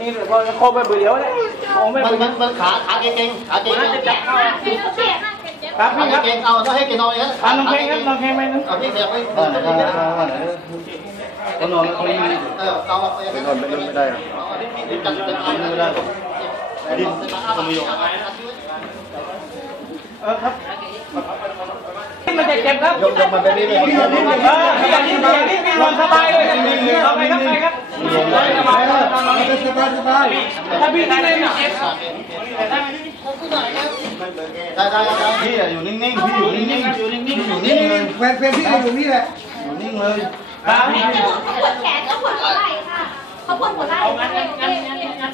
นี่พอคบไปเบื่อแล้วเนม่ยมันมันขาขาเก่งขาเก่งขาเก่งขาเก่งครับพี่ครับเอาให้แกนอนเ่ยครับลงเพลงครับลงเพลงไม่ปนึงเอาไม่เสียไปนอนไปนอนไม่ได้อะไม่ได้ดดมมครับครับมันจะเจ็บครับยีมาไปนี่ไปนี้่ไปนายไปนี่ไปนี่ไปนี่ไปนี่ไปนี่ไปนี่ไปนี่พสบายู่นิ่งๆพี่อยู่นิ่งๆอยู่นิ่งๆอยู่นิ่งๆเพื่อนๆพี่อยู่นี่แหละอยู่นิ่งเลยครับปวดแขนกาปวดหัวไหล่ค่ะเขาปวดหัวไหล่